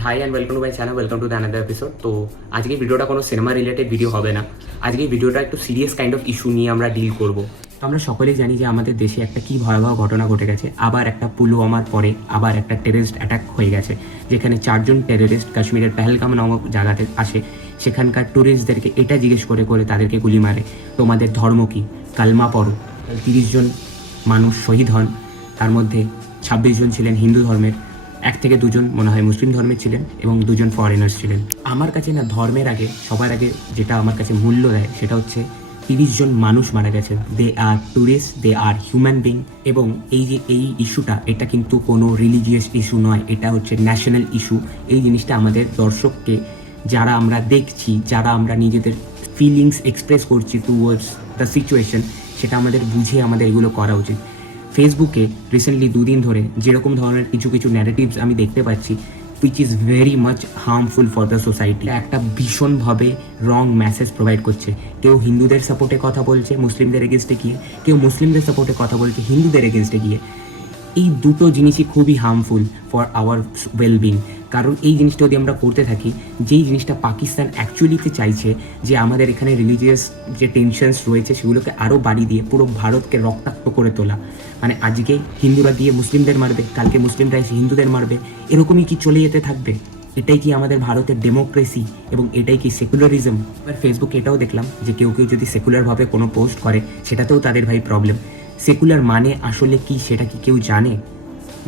High and welcome to my channel, welcome to the another episode. তো আজকে ভিডিওটা কোনো সিনেমা রিলেটেড ভিডিও হবে না। আজকে ভিডিওটা একটু সিরিয়াস কাইন্ড অফ ইস্যু নিয়ে আমরা ডিল করব। তো আমরা সকলেই জানি যে আমাদের দেশে একটা কী ভয়াবহ ঘটনা ঘটে গেছে। আবার একটা পুলওয়ামার পরে আবার একটা টেররিস্ট অ্যাটাক হয়ে গেছে, যেখানে 4জন টেররিস্ট কাশ্মীরের পেহেলগাম নামক জায়গাতে আসে। সেখানকার ট্যুরিস্টদেরকে এটা জিজ্ঞেস করে করে তাদেরকে গুলি মারে, তোমাদের ধর্ম কী, কালমা পড়ো। 30 জন মানুষ শহীদ হন, তার মধ্যে 26 জন ছিলেন হিন্দু ধর্মের, 1 থেকে 2 জন মনে হয় মুসলিম ধর্মের ছিলেন এবং 2 জন ফরেনার্স ছিলেন। আমার কাছে না ধর্মের আগে সবার আগে যেটা আমার কাছে মূল্য দেয় সেটা হচ্ছে 30 জন মানুষ মারা গেছে। দে আর ট্যুরিস্ট, দে আর হিউম্যান বিং। এবং এই ইস্যুটা এটা কিন্তু কোনো রিলিজিয়াস ইস্যু নয়, এটা হচ্ছে ন্যাশনাল ইস্যু। এই জিনিসটা আমাদের দর্শককে, যারা আমরা দেখছি, যারা আমরা নিজেদের ফিলিংস এক্সপ্রেস করছি টুয়ার্ডস দ্য সিচুয়েশন, সেটা আমাদের বুঝে আমাদের এগুলো করা উচিত। ফেসবুকে রিসেন্টলি 2 দিন ধরে যেরকম ধরনের কিছু ন্যারেটিভস আমি দেখতে পাচ্ছি, which is very much harmful for the society. একটা ভীষণভাবে রং মেসেজ প্রোভাইড করছে। কেউ হিন্দুদের সাপোর্টে কথা বলছে মুসলিমদের এগেনস্টে গিয়ে, কেউ মুসলিমদের সাপোর্টে কথা বলছে হিন্দুদের এগেনস্টে গিয়ে। এই দুটো জিনিসই খুবই হার্মফুল ফর আওয়ার ওয়েলবিং। কারণ এই জিনিসটা যদি আমরা করতে থাকি, যেই জিনিসটা পাকিস্তান অ্যাকচুয়ালিতে চাইছে, যে আমাদের এখানে রিলিজিয়াস যে টেনশনস রয়েছে সেগুলোকে আরও বাড়িয়ে দিয়ে পুরো ভারতকে রক্তাক্ত করে তোলা। মানে আজকে হিন্দুরা গিয়ে মুসলিমদের মারবে, কালকে মুসলিমরা এসে হিন্দুদের মারবে, এরকমই কি চলে যেতে থাকবে? এটাই কি আমাদের ভারতের ডেমোক্রেসি এবং এটাই কি সেকুলারিজম? এবার ফেসবুকে এটাও দেখলাম যে কেউ কেউ যদি সেকুলারভাবে কোনো পোস্ট করে, সেটাতেও তাদের ভাই প্রবলেম। সেকুলার মানে আসলে কি সেটা কি কেউ জানে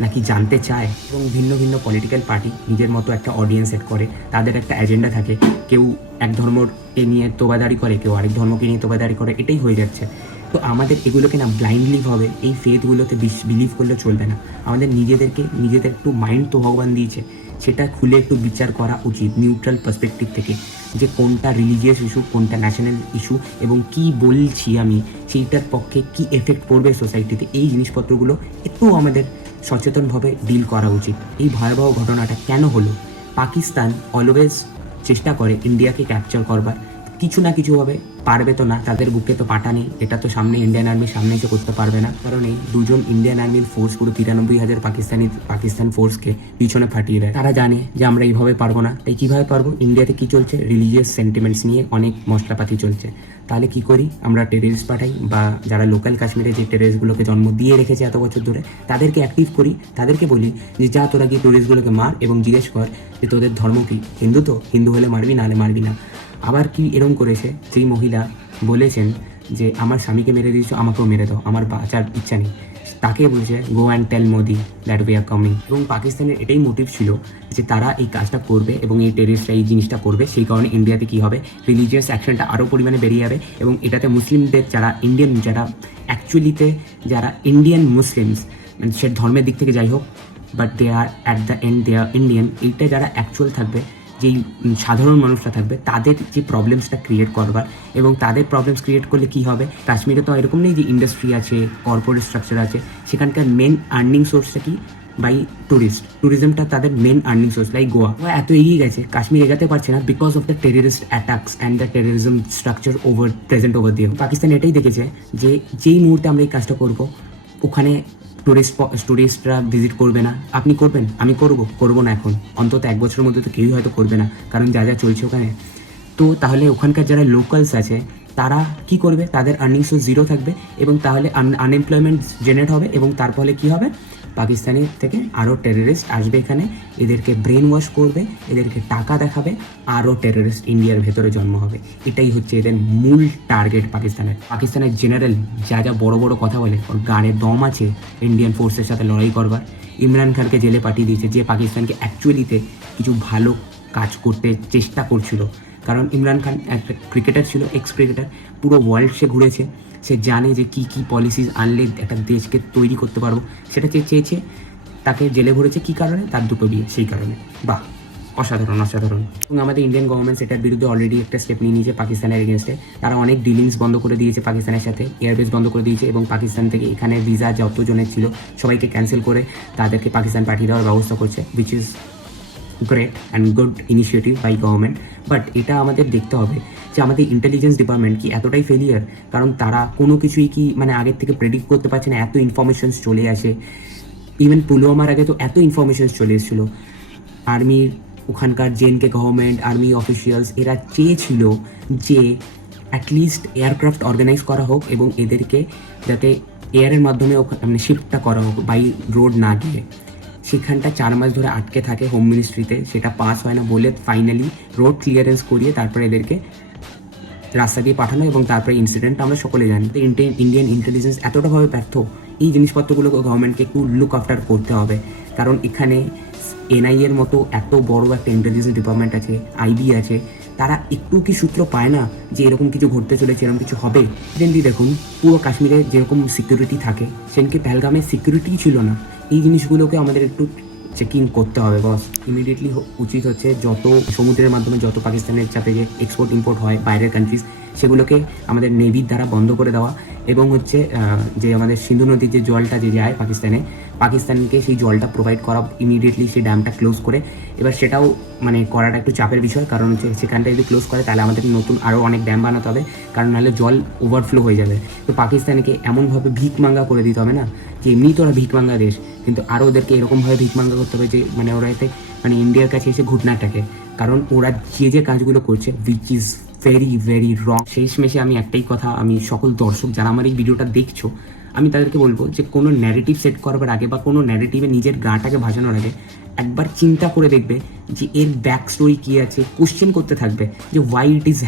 নাকি জানতে চায়? এবং ভিন্ন ভিন্ন পলিটিক্যাল পার্টি নিজের মতো একটা অডিয়েন্স সেট করে, তাদের একটা এজেন্ডা থাকে। কেউ এক ধর্মকে নিয়ে তোবাদারি করে, কেউ আরেক ধর্মকে নিয়ে তোবাদারি করে, এটাই হয়ে যাচ্ছে। তো আমাদের এগুলোকে না ব্লাইন্ডলিভাবে এই ফেথগুলোতে বিলিভ করলে চলবে না। আমাদের নিজেদের একটু মাইন্ড তো ভগবান দিয়েছে, সেটা খুলে একটু বিচার করা উচিত নিউট্রাল পার্সপেক্টিভ থেকে, যে কোনটা রিলিজিয়াস ইস্যু, কোনটা ন্যাশনাল ইস্যু, এবং কি বলছি আমি সেইটার পক্ষে কি এফেক্ট পড়বে সোসাইটিতে। এই জিনিসপত্রগুলো একটু আমাদের সচেতনভাবে ডিল করা উচিত। এই ভয়াবহ ঘটনাটা কেন হলো? পাকিস্তান অলওয়েজ চেষ্টা করে ইন্ডিয়াকে ক্যাপচার করবার, কিছু না কিছুভাবে। পারবে তো না, তাদের বুকে তো পাটা নেই। এটা তো সামনে ইন্ডিয়ান আর্মির সামনে এসে করতে পারবে না, কারণ এই 2 জন ইন্ডিয়ান আর্মির ফোর্স পুরো 93,000 পাকিস্তান ফোর্সকে পিছনে ফাটিয়ে দেয়। তারা জানে যে আমরা এইভাবে পারবো না, তাই কীভাবে পারবো? ইন্ডিয়াতে কি চলছে? রিলিজিয়াস সেন্টিমেন্টস নিয়ে অনেক মশলাপাতি চলছে। তাহলে কি করি? আমরা টেররিস্ট পাঠাই, বা যারা লোকাল কাশ্মীরে যে টেররিস্টগুলোকে জন্ম দিয়ে রেখেছে এত বছর ধরে, তাদেরকে অ্যাক্টিভ করি। তাদেরকে বলি যে যা তোরা গিয়ে টুরিস্টগুলোকে মার এবং জিজ্ঞেস কর যে তোদের ধর্ম কী, হিন্দু তো, হিন্দু হলে মারবি, নাহলে মারবি না। আবার কি এরকম করেছে, যেই মহিলা বলেছেন যে আমার স্বামীকে মেরে দিয়েছো, আমাকেও মেরে দাও, আমার বাঁচার ইচ্ছা নেই, তাকে বলছে go and tell Modi that we are coming. এবং পাকিস্তানের এটাই মোটিভ ছিল যে তারা এই কাজটা করবে এবং এই টেররিস্টরা এই জিনিসটা করবে। সেই কারণে ইন্ডিয়াতে কী হবে, রিলিজিয়াস অ্যাকশনটা আরও পরিমাণে বেরিয়ে যাবে এবং এটাতে মুসলিমদের, যারা ইন্ডিয়ান, যারা অ্যাকচুয়ালিতে যারা ইন্ডিয়ান মুসলিমস, মানে সে ধর্মের দিক থেকে যাই হোক, but they are at the end they are Indian, এইটা যারা অ্যাকচুয়াল থাকবে, যেই সাধারণ মানুষরা থাকবে, তাদের যে প্রবলেমসটা ক্রিয়েট করবার, এবং তাদের প্রবলেমস ক্রিয়েট করলে কি হবে, কাশ্মীরে তো এরকম নেই যে ইন্ডাস্ট্রি আছে, কর্পোরেট স্ট্রাকচার আছে, সেখানকার মেন আর্নিং সোর্সটা কি, বাই ট্যুরিজমটা তাদের main earning source. Like Goa এত এগিয়ে গেছে, কাশ্মীর এগাতে পারছে না because of the terrorist attacks and the terrorism structure present over দিয়ে। পাকিস্তান এটাই দেখেছে যে যেই মুহূর্তে আমরা এই কাজটা করবো, ওখানে টুরিস্টরা ভিজিট করবে না। আপনি করবেন? আমি করবো না এখন, অন্তত 1 বছরের মধ্যে তো কেউই হয়তো করবে না, কারণ যা যা চলছে ওখানে। তো তাহলে ওখানকার যারা লোকালস আছে তারা কি করবে? তাদের আর্নিং সোর্স জিরো থাকবে এবং তাহলে আনএমপ্লয়মেন্ট জেনারেট হবে, এবং তার ফলে কী হবে, পাকিস্তানের থেকে আরও টেররিস্ট আসবে এখানে, এদেরকে ব্রেন ওয়াশ করবে, এদেরকে টাকা দেখাবে, আরও টেররিস্ট ইন্ডিয়ার ভেতরে জন্ম হবে। এটাই হচ্ছে এদের মূল টার্গেট। পাকিস্তানের জেনারেল যা যা বড় বড় কথা বলে, ওর গানে দম আছে ইন্ডিয়ান ফোর্সের সাথে লড়াই করবার। ইমরান খানকে জেলে পাঠিয়ে দিয়েছে, যে পাকিস্তানকে অ্যাকচুয়ালিতে কিছু ভালো কাজ করতে চেষ্টা করছিল। কারণ ইমরান খান একটা ক্রিকেটার ছিল, এক্স ক্রিকেটার, পুরো ওয়ার্ল্ড সে ঘুরেছে, সে জানে যে কী কী পলিসিস আনলে একটা দেশকে তৈরি করতে পারবো, সেটা চেয়েছে। তাকে জেলে ভরেছে কী কারণে? তার 2টো বিয়ে, সেই কারণে। বাহ, অসাধারণ। এবং আমাদের ইন্ডিয়ান গভর্নমেন্ট সেটার বিরুদ্ধে অলরেডি একটা স্টেপ নিয়ে নিয়েছে পাকিস্তানের এগেনস্টে। তারা অনেক ডিলিংস বন্ধ করে দিয়েছে পাকিস্তানের সাথে, এয়ারবেস বন্ধ করে দিয়েছে, এবং পাকিস্তান থেকে এখানে ভিসা যতজনের ছিল সবাইকে ক্যান্সেল করে তাদেরকে পাকিস্তান পাঠিয়ে দেওয়ার ব্যবস্থা করছে, which is great and good initiative by government. But এটা আমাদের দেখতে হবে যে আমাদের ইন্টেলিজেন্স ডিপার্টমেন্ট কি এতটাই ফেলিয়ার? কারণ তারা কোনো কিছুই কি মানে আগের থেকে প্রেডিক্ট করতে পারছে না? এত ইনফরমেশনস চলে আসে, ইভেন পুলওয়ামার আগে তো এত ইনফরমেশনস চলে এসেছিলো। আর্মির ওখানকার জেএনকে গভর্নমেন্ট, আর্মি অফিসিয়ালস এরা চেয়েছিল যে অ্যাটলিস্ট এয়ারক্রাফট অর্গানাইজ করা হোক এবং এদেরকে যাতে এয়ারের মাধ্যমে মানে শিফটটা করা হোক, বাই রোড না গিয়ে। সেখানটা 4 মাস ধরে আটকে থাকে হোম মিনিস্ট্রিতে, সেটা পাস হয় না বলে ফাইনালি রোড ক্লিয়ারেন্স করিয়ে তারপরে এদেরকে রাস্তা দিয়ে পাঠানো, এবং তারপরে ইনসিডেন্ট আমরা সকলে জানি। তো ইন্ডিয়ান ইন্টেলিজেন্স এতটাভাবে ব্যর্থ, এই জিনিসপত্রগুলো গভর্নমেন্টকে একটু লুক আফটার করতে হবে, কারণ এখানে এনআইএর মতো এত বড় একটা ইন্টেলিজেন্স ডিপার্টমেন্ট আছে, আইবি আছে, তারা একটু কি সূত্র পায় না যে এরকম কিছু ঘটতে চলেছে, এরকম কিছু হবে? রিসেন্টলি দেখুন পুরো কাশ্মীরে যেরকম সিকিউরিটি থাকে, সেদিনকে পেহেলগামে সিকিউরিটিই ছিল না। এই জিনিসগুলোকে আমাদের একটু চেকিং করতে হবে বস। ইমিডিয়েটলি উচিত হচ্ছে যত সমুদ্রের মাধ্যমে যত পাকিস্তানের সাথে যে এক্সপোর্ট ইম্পোর্ট হয় বাইরের কান্ট্রিজ, সেগুলোকে আমাদের নেভির দ্বারা বন্ধ করে দেওয়া, এবং হচ্ছে যে আমাদের সিন্ধু নদীর যে জলটা যে যায় পাকিস্তানকে সেই জলটা প্রোভাইড করা, ইমিডিয়েটলি সেই ড্যামটা ক্লোজ করে। এবার সেটাও মানে করাটা একটু চাপের বিষয়, কারণ হচ্ছে সেখানটা যদি ক্লোজ করে তাহলে আমাদের নতুন আরও অনেক ড্যাম বানাতে হবে, কারণ নাহলে জল ওভারফ্লো হয়ে যাবে। তো পাকিস্তানকে এমনভাবে ভিকমাঙ্গা করে দিতে হবে না, যে এমনি তো ওরা ভিকমাঙ্গা দেশ, কিন্তু আরও ওদেরকে এরকমভাবে ভিকমাঙ্গা করতে হবে যে মানে ওরা এতে মানে ইন্ডিয়ার কাছে এসে ঘুটনাটাকে, কারণ ওরা যে কাজগুলো করছে which is very very wrong. শেষমেশে আমি একটাই কথা, আমি সকল দর্শক যারা আমার এই ভিডিওটা দেখছো, আমি তাদেরকে বলবো যে কোনো ন্যারেটিভ সেট করবার আগে বা কোনো ন্যারেটিভে নিজের গাটাকে ভাসানোর আগে একবার চিন্তা করে দেখবে যে এর ব্যাক স্টোরি কী আছে, কোশ্চেন করতে থাকবে যে ওয়াই ইট ইজ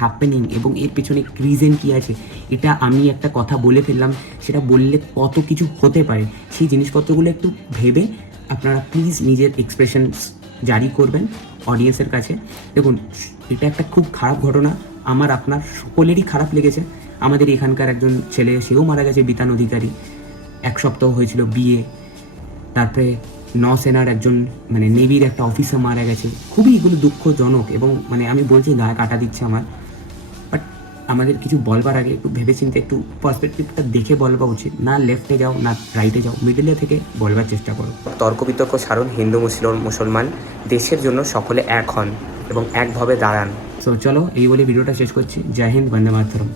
হ্যাপেনিং, এবং এর পেছনে রিজন কী আছে। এটা আমি একটা কথা বলে ফেললাম, সেটা বললে কত কিছু হতে পারে, সেই জিনিসপত্রগুলো একটু ভেবে আপনারা প্লিজ নিজের এক্সপ্রেশনস জারি করবেন অডিয়েন্সের কাছে। দেখুন, এটা একটা খুব খারাপ ঘটনা, আমার আপনার সকলেরই খারাপ লেগেছে। আমাদের এখানকার একজন ছেলে, সেও মারা গেছে, বিতান অধিকারী, 1 সপ্তাহ হয়েছিল বিয়ে। তারপরে নৌসেনার একজন মানে নেভির একটা অফিসার মারা গেছে। খুবই এগুলো দুঃখজনক, এবং মানে আমি বলছি গায়ে কাটা দিচ্ছে আমার। বাট আমাদের কিছু বলবার আগে একটু ভেবেচিন্তে একটু পার্সপেক্টিভটা দেখে বলবা উচিত, না লেফটে যাও না রাইটে যাও, মিডলে থেকে বলবার চেষ্টা করো। তর্ক বিতর্ক ছাড়ুন, হিন্দু মুসলমান দেশের জন্য সকলে এক হন এবং একভাবে দাঁড়ান। তো চলো এই বলে ভিডিওটা শেষ করছি। জয় হিন্দ, বন্দে মাতরম।